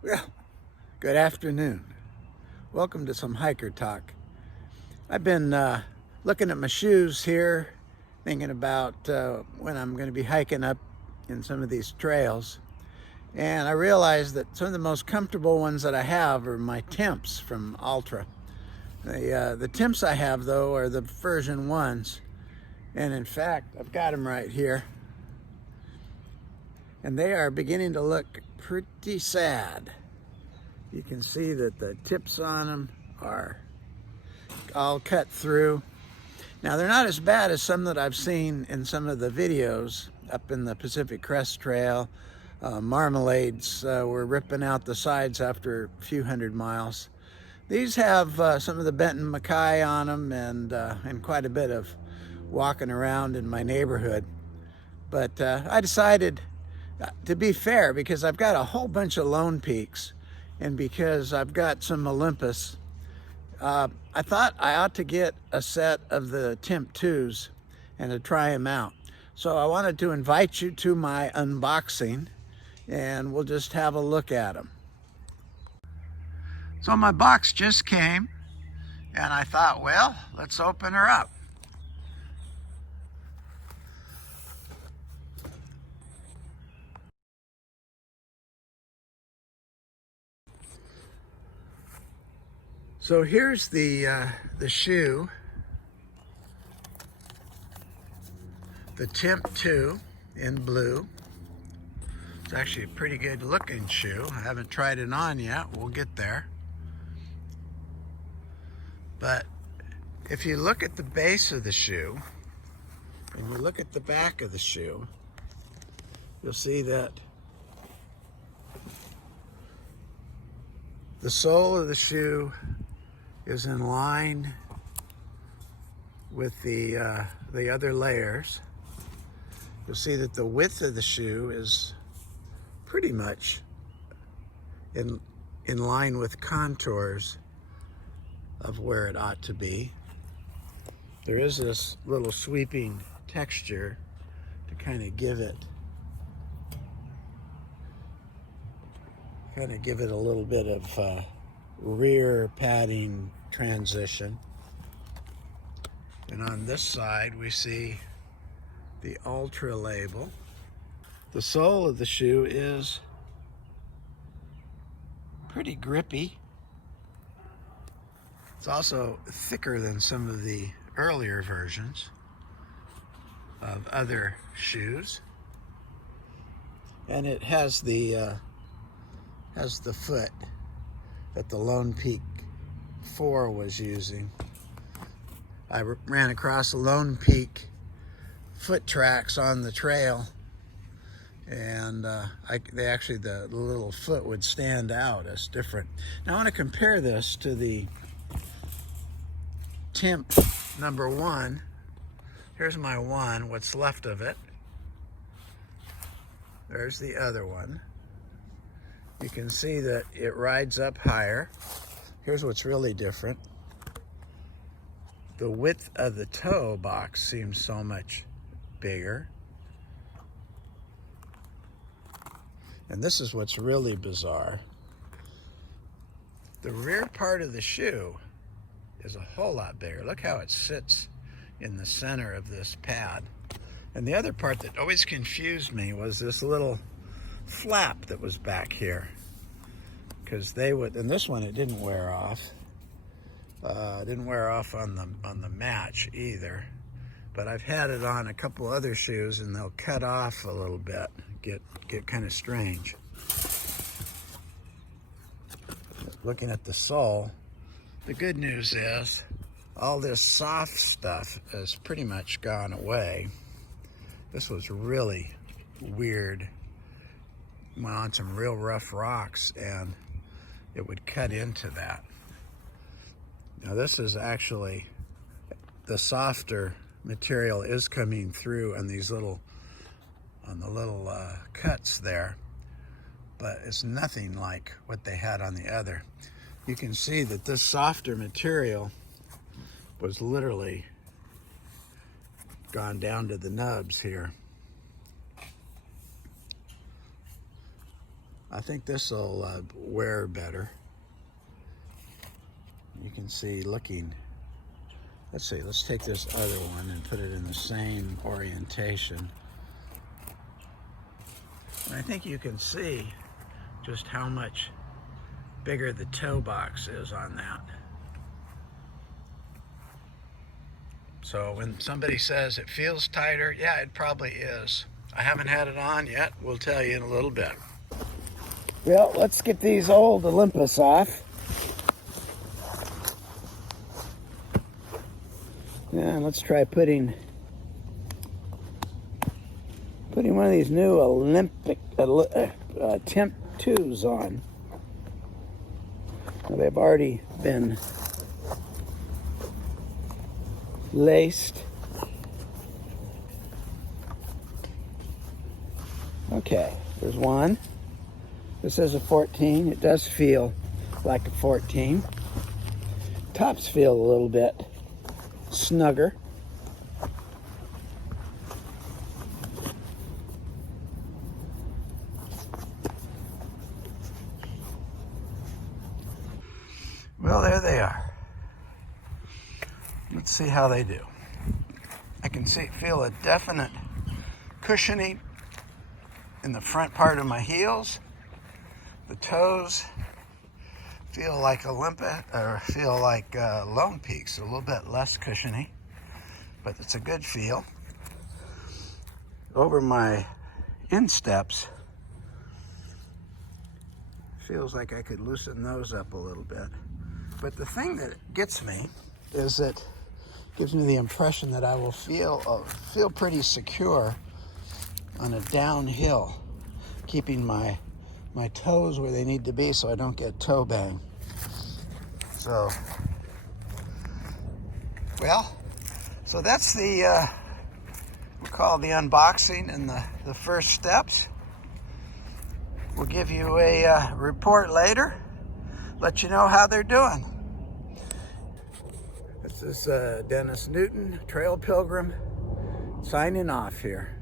Well, good afternoon. Welcome to some hiker talk. I've been looking at my shoes here, thinking about when I'm going to be hiking up in some of these trails. And I realized that some of the most comfortable ones that I have are my Timps from Ultra. The Timps I have, though, are the version 1s. And in fact, I've got them right here. And they are beginning to look pretty sad. You can see that the tips on them are all cut through. Now, they're not as bad as some that I've seen in some of the videos up in the Pacific Crest Trail. Marmalades were ripping out the sides after a few hundred miles. These have some of the Benton Mackay on them and quite a bit of walking around in my neighborhood. But I decided to be fair, because I've got a whole bunch of Lone Peaks and because I've got some Olympus, I thought I ought to get a set of the Timp2s and to try them out. So I wanted to invite you to my unboxing and we'll just have a look at them. So my box just came and I thought, well, let's open her up. So here's the shoe, the Timp2 in blue. It's actually a pretty good looking shoe. I haven't tried it on yet. We'll get there. But if you look at the base of the shoe and you look at the back of the shoe, you'll see that the sole of the shoe is in line with the other layers. You'll see that the width of the shoe is pretty much in line with contours of where it ought to be. There is this little sweeping texture to kind of give it a little bit of rear padding transition. And on this side we see the Ultra label. The sole of the shoe is pretty grippy. It's also thicker than some of the earlier versions of other shoes. And it has the foot that the Lone Peak 4 was using. I ran across Lone Peak foot tracks on the trail, and the little foot would stand out as different. Now I want to compare this to the Timp number 1. Here's my one, what's left of it. There's the other one. You can see that it rides up higher. Here's what's really different. The width of the toe box seems so much bigger. And this is what's really bizarre. The rear part of the shoe is a whole lot bigger. Look how it sits in the center of this pad. And the other part that always confused me was this little flap that was back here. Because and this one, it didn't wear off. Didn't wear off on the match either. But I've had it on a couple other shoes and they'll cut off a little bit, get kind of strange. Looking at the sole, the good news is all this soft stuff has pretty much gone away. This was really weird. Went on some real rough rocks and it would cut into that. Now this is actually, the softer material is coming through on these little, cuts there, but it's nothing like what they had on the other. You can see that this softer material was literally gone down to the nubs here. I think this will wear better. You can see looking, let's see, let's take this other one and put it in the same orientation. And I think you can see just how much bigger the toe box is on that. So when somebody says it feels tighter, yeah, it probably is. I haven't had it on yet. We'll tell you in a little bit. Well, let's get these old Olympus off. Yeah, let's try putting one of these new Timp2s on. Now, they've already been laced. Okay, there's one. This is a 14. It does feel like a 14. Tops feel a little bit snugger. Well, there they are. Let's see how they do. I can feel a definite cushioning in the front part of my heels. The toes feel like Olympus, or feel like Lone Peaks, a little bit less cushiony, but it's a good feel. Over my insteps, feels like I could loosen those up a little bit. But the thing that gets me is it gives me the impression that I will feel pretty secure on a downhill, keeping my toes where they need to be so I don't get toe bang. So, well, so that's the, we'll call the unboxing and the first steps. We'll give you a report later, let you know how they're doing. This is Dennis Newton, Trail Pilgrim, signing off here.